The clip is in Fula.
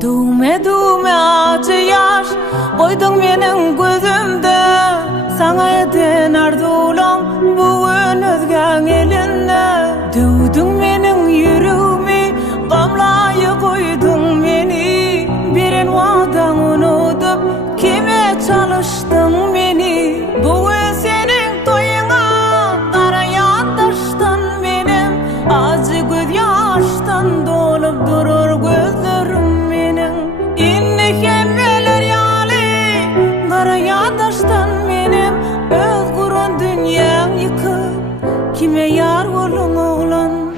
Düğme düğme acı yaş koydun benim gözümde. Sana eden arzulam bugün özgen elinde. Dövdün benim yüreğimi, gamlayı koydun beni. Birin vadan unutup kime çalıştın beni. Bugün senin toyuna karayan taştan benim. Acı göz yaştan dolup durur gözlerim. İnni kemmeler yali karayan taştan benim. Özgürün dünyam yıkıp kime yar olun oğlan.